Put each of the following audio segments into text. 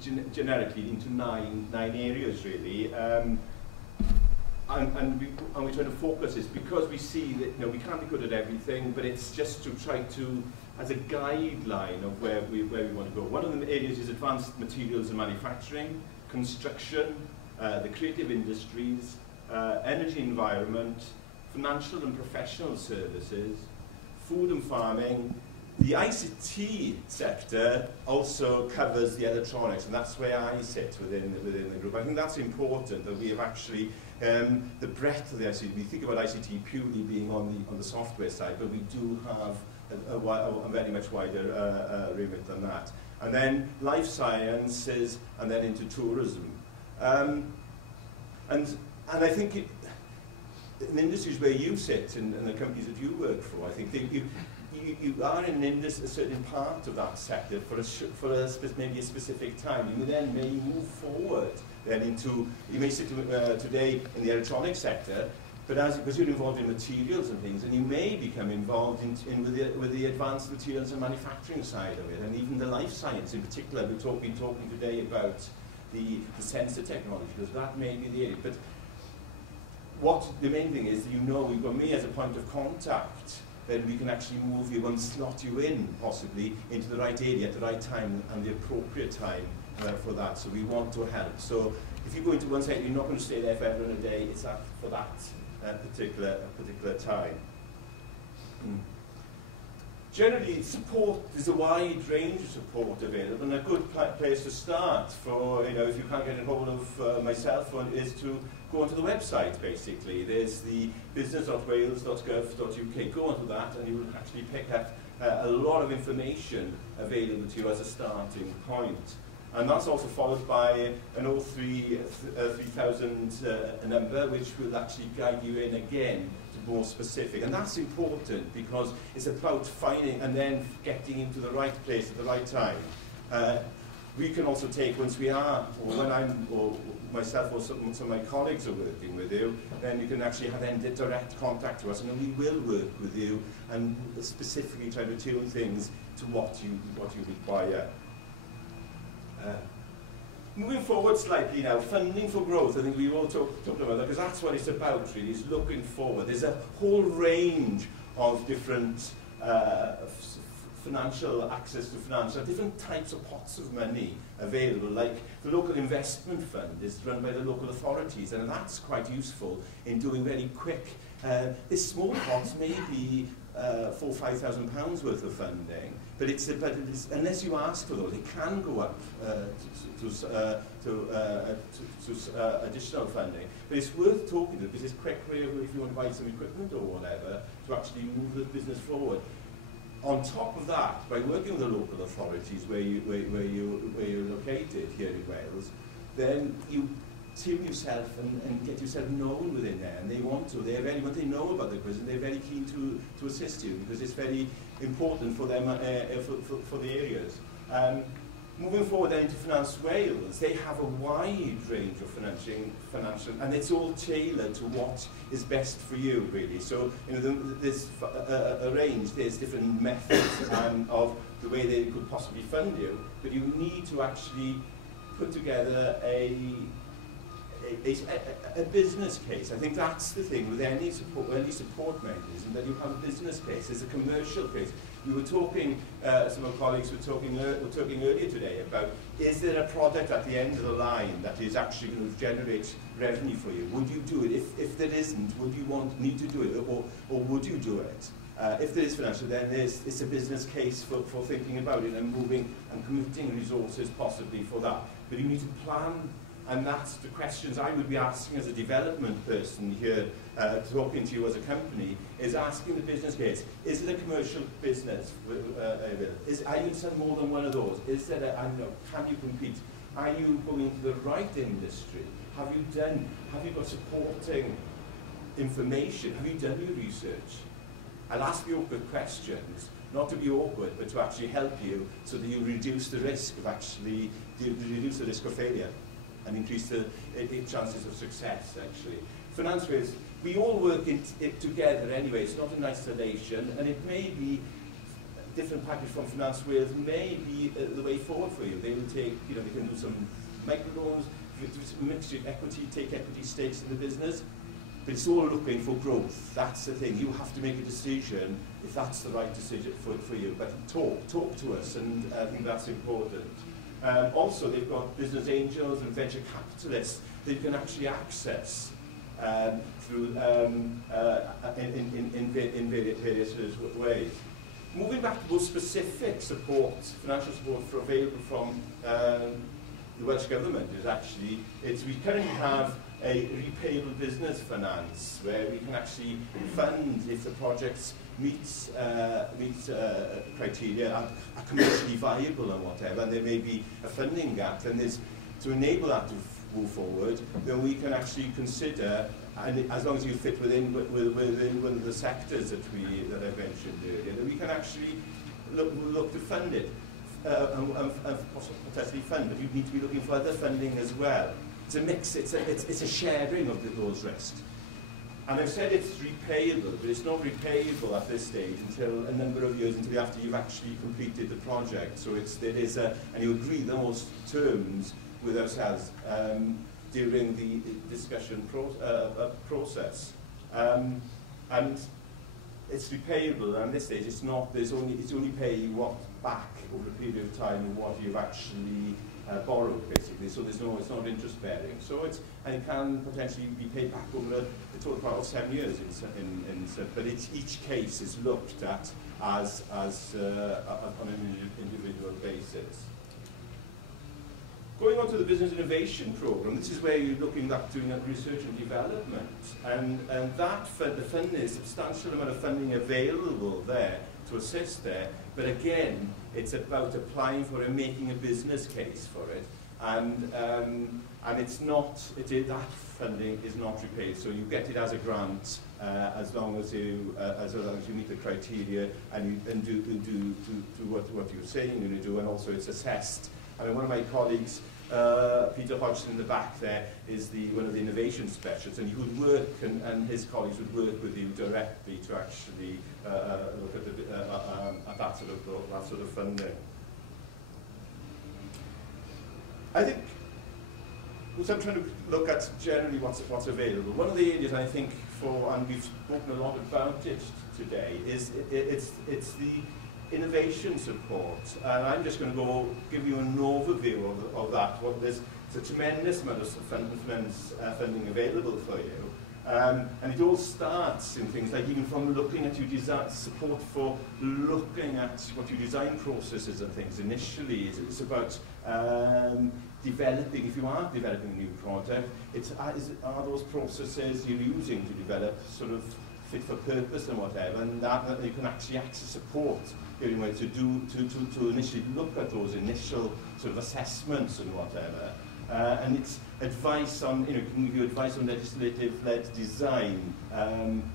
generically into nine areas really. And we try to focus this because we see that we can't be good at everything, but it's just to try to, as a guideline of where we want to go. One of the areas is advanced materials and manufacturing, construction, the creative industries, energy environment, financial and professional services, food and farming. The ICT sector also covers the electronics, and that's where I sit within the group. I think that's important that we have actually the breadth of the ICT. We think about ICT purely being on the software side, but we do have a very much wider remit than that. And then life sciences, and then into tourism. And I think in industries where you sit and the companies that you work for, I think you are in a certain part of that sector for maybe a specific time. You then may move forward then into, you may sit today in the electronics sector, but because you're involved in materials and things, and you may become involved with the advanced materials and manufacturing side of it, and even the life science in particular. We've been talking today about the sensor technology, because that may be the area. But the main thing is that we've got me as a point of contact, then we can actually move you and slot you in, possibly, into the right area at the right time and the appropriate time for that. So we want to help. So if you go into one site, you're not going to stay there forever and a day. It's for that particular time. Generally, support, there's a wide range of support available, and a good place to start for, if you can't get a hold of myself, is to go onto the website, basically. There's the business.wales.gov.uk. Go onto that, and you will actually pick up a lot of information available to you as a starting point. And that's also followed by an 3000 number, which will actually guide you in again to more specific. And that's important because it's about finding and then getting into the right place at the right time. We can also take, once we are, or when I'm, or myself or some of my colleagues are working with you, then you can actually have then direct contact to us, and we will work with you and specifically try to tune things to what you require. Moving forward slightly now, funding for growth. I think we all talked about that, because that's what it's about really, is looking forward. There's a whole range of different financial access to finance, different types of pots of money available, like the local investment fund is run by the local authorities, and that's quite useful in doing very quick. This small pots may be £4,000 or £5,000 worth of funding, but unless you ask for those, it can go up to additional funding. But it's worth talking to, because it's a quick way of, if you want to buy some equipment or whatever, to actually move the business forward. On top of that, by working with the local authorities where you're located here in Wales, then you tune yourself and get yourself known within there, and they want to. When they know about the prison, they're very keen to assist you, because it's very important for them for the areas. Moving forward then into Finance Wales, they have a wide range of financial, and it's all tailored to what is best for you, really. So, there's a range, there's different methods of the way they could possibly fund you, but you need to actually put together a business case. I think that's the thing with any support mechanism, that you have a business case. There's a commercial case. We were talking, some of our colleagues were talking earlier today about, is there a product at the end of the line that is actually going to generate revenue for you? Would you do it? If there isn't, would you need to do it, or would you do it? If there is financial, then it's a business case for thinking about it and moving and committing resources possibly for that. But you need to plan. And that's the questions I would be asking as a development person here, talking to you as a company, is asking the business case. Is it a commercial business? Are you selling more than one of those? Is there can you compete? Are you going into the right industry? Have you got supporting information? Have you done your research? I'll ask you awkward questions, not to be awkward, but to actually help you so that you reduce the risk of failure, and increase the chances of success, actually. Finance Wales, we all work it together anyway. It's not in isolation, and it may be different package from Finance Wales may be the way forward for you. They will take, you know, they can do some microloans, mixed equity, take equity stakes in the business, but it's all looking for growth. That's the thing. You have to make a decision if that's the right decision for you. But talk to us, and I think that's important. Also, they've got business angels and venture capitalists that you can actually access through in various ways. Moving back to more specific support, financial support available from the Welsh Government is actually, we currently have a repayable business finance where we can actually fund if the projects meets criteria and are commercially viable and whatever, and there may be a funding gap, then there's, to enable that to move forward, then we can actually consider, and as long as you fit within one of the sectors that I mentioned earlier, then we can actually look to fund it and potentially fund, but you need to be looking for other funding as well. It's a mix, it's a sharing of those risks. And I've said it's repayable, but it's not repayable at this stage until a number of years after you've actually completed the project. So and you agree those terms with ourselves during the discussion process. And it's repayable, and at this stage it's not. It's only paying what back over a period of time of what you've actually borrowed, basically. So it's not interest bearing. So it can potentially be paid back over the total part of 7 years. But each case is looked at as on an individual basis. Going on to the Business Innovation Programme, this is where you're looking at doing research and development, and the funding is a substantial amount of funding available there to assist there. But again, it's about applying for and making a business case for it, and it's not. That funding is not repaid, so you get it as a grant as long as you meet the criteria and do what you're saying you're going to do, and also it's assessed. I mean, one of my colleagues, Peter Hodgson in the back there, is one of the innovation specialists, and he would work, and his colleagues would work with you directly to actually look at that sort of funding. I think, so I'm trying to look at generally what's available. One of the areas I think and we've spoken a lot about it today, is it's the innovation support, and I'm just going to give you an overview of that. There's a tremendous amount of funding available for you, and it all starts in things like even from looking at your design, support for looking at what your design processes and things. Initially, it's about developing. If you are developing a new product, are those processes you're using to develop sort of fit for purpose and whatever, and that you can actually access support anyway to initially look at those initial sort of assessments and whatever, and it's advice on, can give you advice on legislative-led design,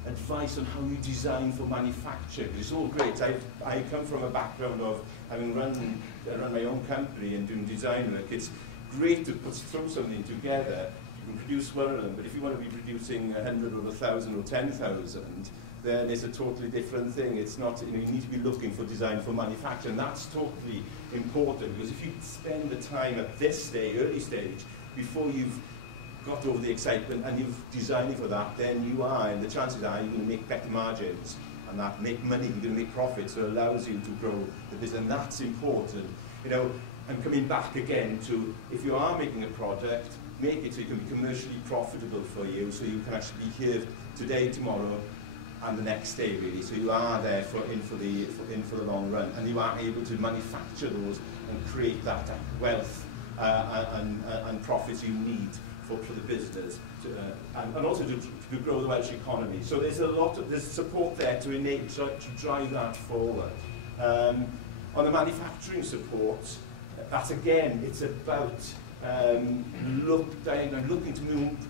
advice on how you design for manufacture. It's all great. I come from a background of having run my own company and doing design work. It's great to throw something together. You can produce one of them, but if you want to be producing 100 or 1,000 or 10,000, then it's a totally different thing. It's not, you need to be looking for design for manufacture, and that's totally important, because if you spend the time at this stage, early stage, before you've got over the excitement and you've designed for that, then you are, and the chances are you're going to make better margins, and that make money, you're going to make profits, so it allows you to grow the business, and that's important. I'm coming back again to, if you are making a product, make it so it can be commercially profitable for you, so you can actually be here today, tomorrow, and the next day, really. So you are there in for the long run, and you are able to manufacture those and create that wealth and profits you need for the business, and also to grow the Welsh economy. So there's support there to drive that forward. On the manufacturing support, that's again, it's about looking to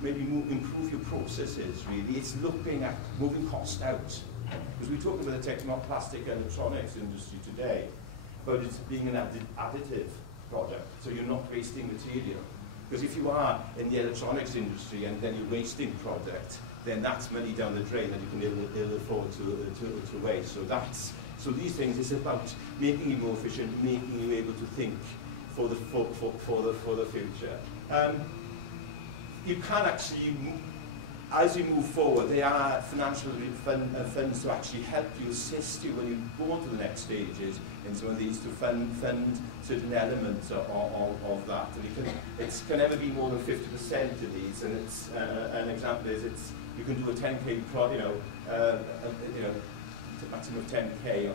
maybe improve your processes, really. It's looking at moving cost out. Because we talk about the plastic electronics industry today, but it's being an additive product, so you're not wasting material. Because if you are in the electronics industry and then you're wasting product, then that's money down the drain that you can ill afford to waste. So that's So these things is about making you more efficient, making you able to think for the future. You can actually, as you move forward, there are financial funds to actually help you, assist you when you go on to the next stages in some of these, to fund certain elements of that. And it can never be more than 50% of these. And it's an example is you can do a 10k maximum of 10k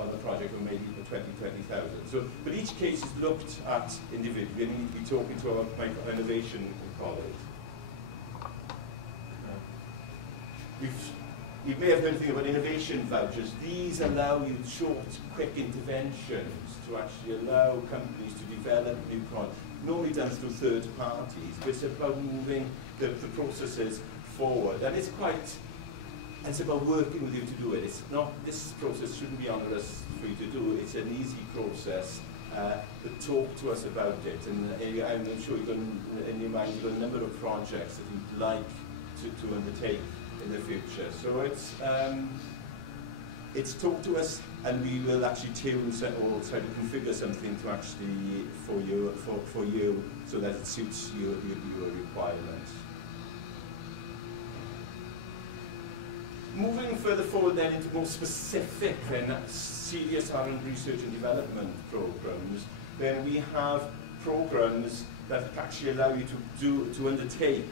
on the project, or maybe 20,000. So, but each case is looked at individually. You need to be talking to my innovation colleagues. You may have heard anything about innovation vouchers. These allow you short, quick interventions to actually allow companies to develop new products, normally done through third parties, but it's about moving the processes forward. And it's about working with you to do it. It's not, this process shouldn't be onerous for you to do. It's an easy process. But talk to us about it. And I'm sure you've got in your mind, you've got a number of projects that you'd like to undertake in the future. So it's talk to us, and we will actually tune or try to configure something to actually for you so that it suits your requirements. Moving further forward then into more specific and serious R&D research and development programs, then we have programs that actually allow you to undertake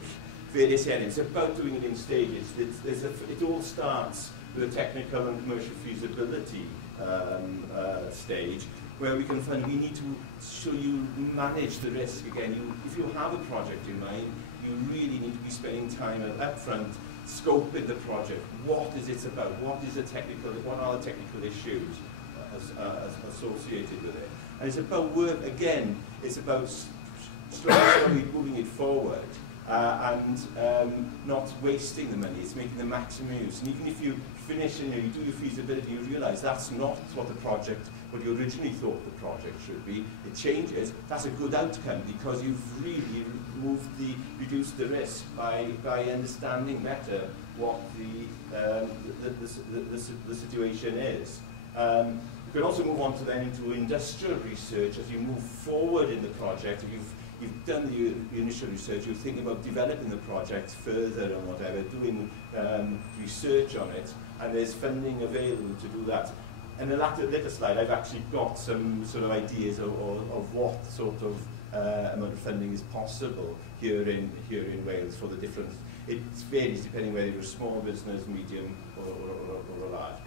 various areas. It's about doing it in stages. It all starts with a technical and commercial feasibility stage, where we need to show you manage the risk. Again, if you have a project in mind, you really need to be spending time up front scoping the project. What is it about? What are the technical issues associated with it? And it's about work, again, it's about slowly moving it forward and not wasting the money. It's making the maximum use. And even if you finish and you do your feasibility, you realise that's not what you originally thought the project should be. It changes. That's a good outcome because you've really reduced the risk by understanding better what the situation is. You can also move on to then into industrial research as you move forward in the project. If you've done the initial research, you think about developing the project further and whatever, doing research on it, and there's funding available to do that. In the later slide, I've actually got some sort of ideas of what sort of amount of funding is possible here in Wales for the different. It varies depending whether you're a small business, medium, or a large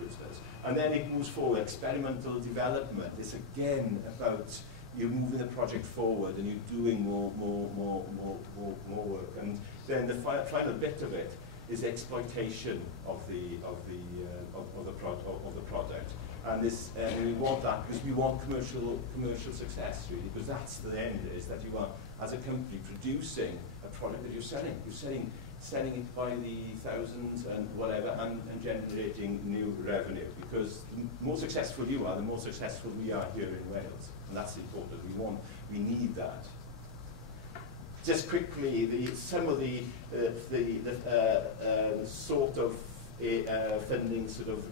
business. And then it moves forward. Experimental development is again about you're moving the project forward and you're doing more work. And then the final bit of it is exploitation of the product. And this we want that because we want commercial success, really, because that's the end, is that you are, as a company, producing a product that you're selling. You're selling it by the thousands and whatever, and generating new revenue. Because the more successful you are, the more successful we are here in Wales, and that's important. We need that. Just quickly, some of the sort of funding, sort of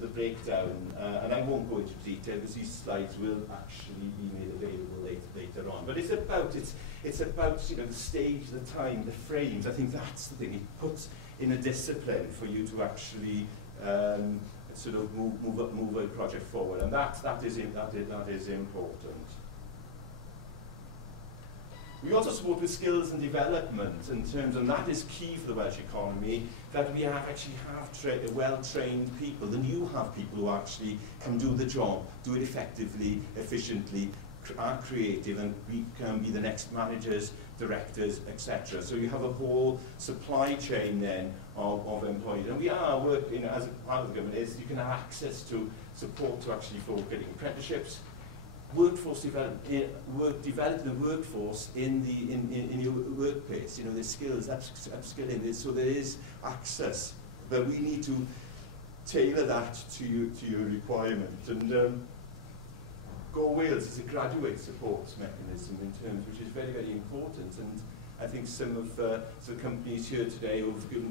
the breakdown, and I won't go into detail because these slides will actually be made available later on. But it's about the stage, the time, the frames. I think that's the thing. It puts in a discipline for you to actually sort of move a project forward, and that is important. We also support with skills and development in terms, and that is key for the Welsh economy, that we actually have well-trained people, and you have people who actually can do the job, do it effectively, efficiently, are creative, and we can be the next managers, directors, etc. So you have a whole supply chain then of employees. And we are working, as a part of the government, is you can have access to support to actually for getting apprenticeships, workforce development, developing the workforce in your workplace. You know, the skills, upskilling. So there is access, but we need to tailor that to your requirement. And Go Wales is a graduate support mechanism in terms which is very, very important. And I think some of the companies here today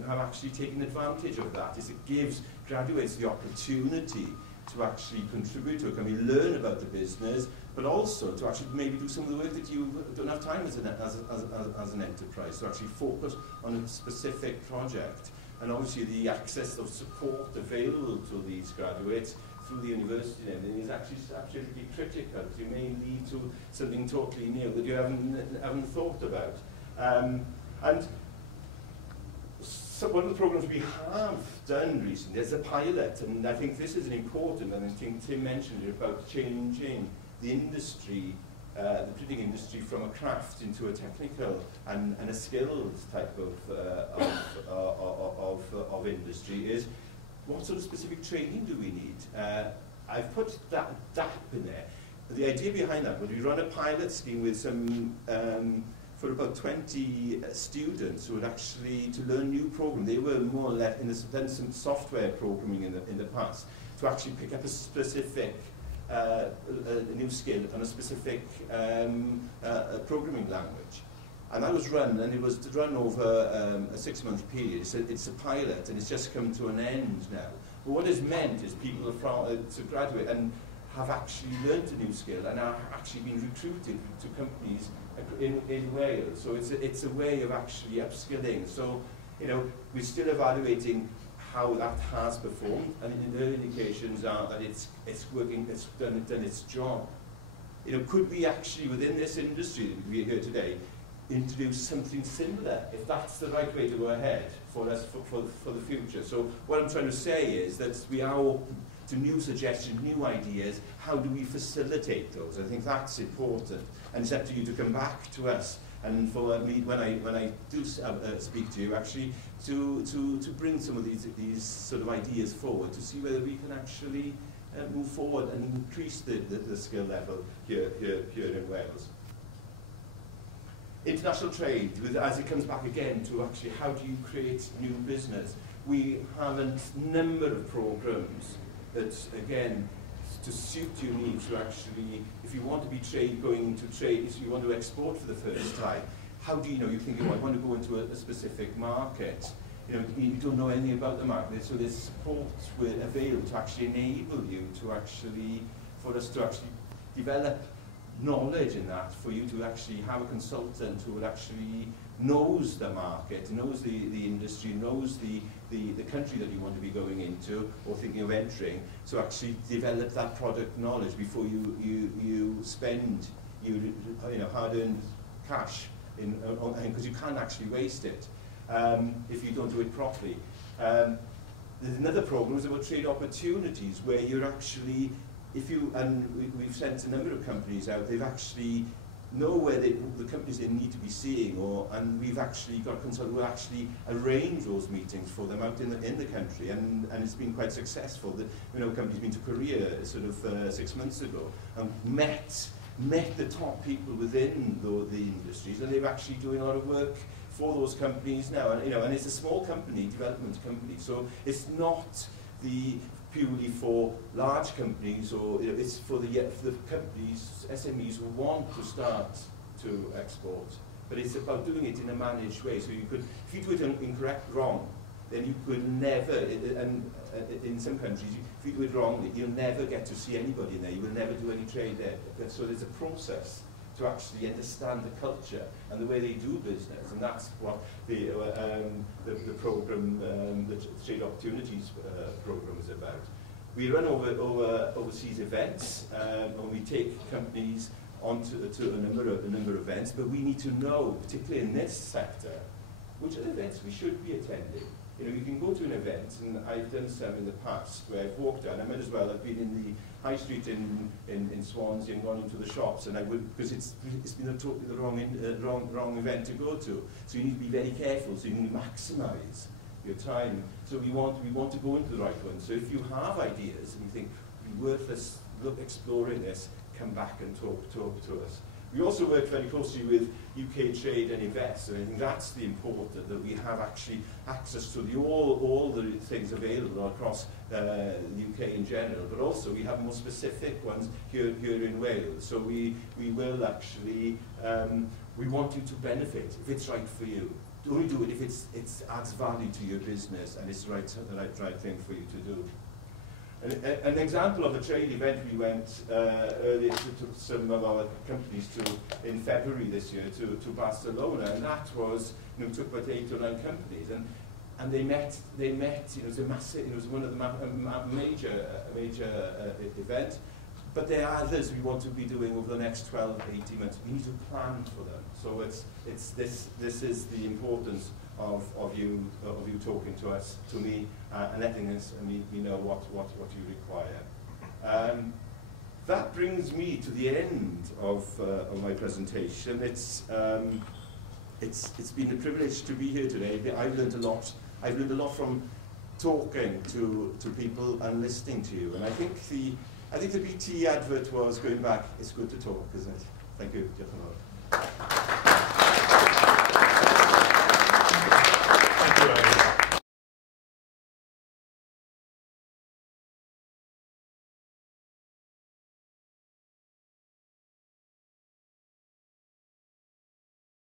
have actually taken advantage of that. It gives graduates the opportunity to actually contribute to a company, learn about the business, but also to actually maybe do some of the work that you don't have time as an enterprise, to actually focus on a specific project. And obviously the access of support available to these graduates through the university and everything is actually absolutely critical. You may lead to something totally new that you haven't thought about. And so one of the programs we have done recently is a pilot, and I think this is an important, and I think Tim mentioned it, about changing the industry, the printing industry, from a craft into a technical and a skills type of industry, is what sort of specific training do we need? I've put that DAP in there. The idea behind that was we run a pilot scheme with some, for about 20 students who would actually, to learn new programming. They were more or less, done some software programming in the past, to actually pick up a specific a new skill and a specific programming language. And that was run, and it was to run over a 6-month period. So it's a pilot, and it's just come to an end now. But what it's meant is people are to graduate and have actually learnt a new skill and are actually being recruited to companies in Wales. So it's a way of actually upskilling. So, you know, we're still evaluating how that has performed, and the early indications are that it's working, it's done its job. You know, could we actually, within this industry that we're here today, introduce something similar, if that's the right way to go ahead for us for the future? So what I'm trying to say is that we are open to new suggestions, new ideas. How do we facilitate those? I think that's important, and it's up to you to come back to us, and for me, when I do speak to you, actually to bring some of these sort of ideas forward, to see whether we can actually move forward and increase the skill level here in Wales. International trade, as it comes back again to actually how do you create new business. We have a number of programs that, again, to suit your needs, to actually, if you want to be going into trade, if you want to export for the first time, how do you know? You think, oh, I want to go into a specific market. You know, you don't know anything about the market, so there's support available to actually enable you to actually, for us to actually develop knowledge in that, for you to actually have a consultant who actually knows the market, knows the industry, knows the country that you want to be going into or thinking of entering, so actually develop that product knowledge before you spend hard-earned cash, because you can't actually waste it if you don't do it properly. There's another program is about trade opportunities, where you're actually, we've sent a number of companies out, they've actually know where the companies they need to be seeing, and we've actually got a consultant who will actually arrange those meetings for them out in the country, and it's been quite successful. A company's been to Korea sort of 6 months ago and met the top people within the industries, and they're actually doing a lot of work for those companies now, and it's a small company, development company, so it's not purely for large companies, or it's for the companies, SMEs who want to start to export. But it's about doing it in a managed way. So you could, if you do it wrong, then you could never, and in some countries, if you do it wrongly, you'll never get to see anybody there. You will never do any trade there. So there's a process to actually understand the culture and the way they do business, and that's what the program, the Trade Opportunities program is about. We run overseas events, and we take companies onto a number of events, but we need to know, particularly in this sector, which are the events we should be attending. You can go to an event, and I've done some in the past where I've walked down. I might as well have been in the high street in Swansea and gone into the shops, and I would, because it's been totally the wrong event to go to. So you need to be very careful so you can maximise your time. So we want to go into the right one. So if you have ideas and you think it'd be worth us exploring this, come back and talk to us. We also work very closely with UK Trade and Invest, and I think that's the important, that we have actually access to all the things available across the UK in general, but also we have more specific ones here in Wales. So we will actually, we want you to benefit if it's right for you. Only do it if it adds value to your business and it's the right thing for you to do. An example of a trade event we went earlier to some of our companies to in February this year to Barcelona, and that was, you know, took about 8 or 9 companies, and they met. It was a massive. It was one of the major events. But there are others we want to be doing over the next 12, 18 months. We need to plan for them. So this is the importance of you talking to us, to me, and letting us we know what you require. That brings me to the end of my presentation. It's been a privilege to be here today. I've learned a lot. I've learned a lot from talking to people and listening to you. And I think the BT advert was going back. It's good to talk, isn't it? Thank you.